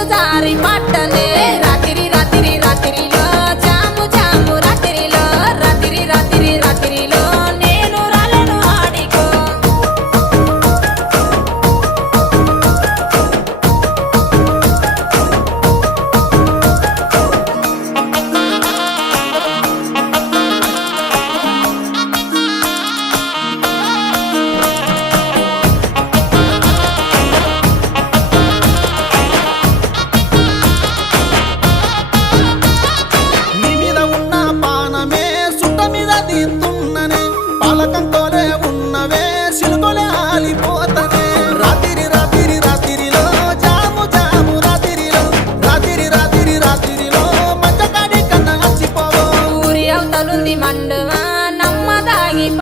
నీరు జారి పట్టనే రాత్రి రాత్రి రాత్రిలో జాము జాము రాత్రిలో రాత్రి రాత్రి రాత్రిలో నేను రాలను ఆడికో నీ మీద ఉన్న పానమే సుట్ట మీద తీస్తున్ననే పాలకంతోనే ఉన్నవే సిలుకొలే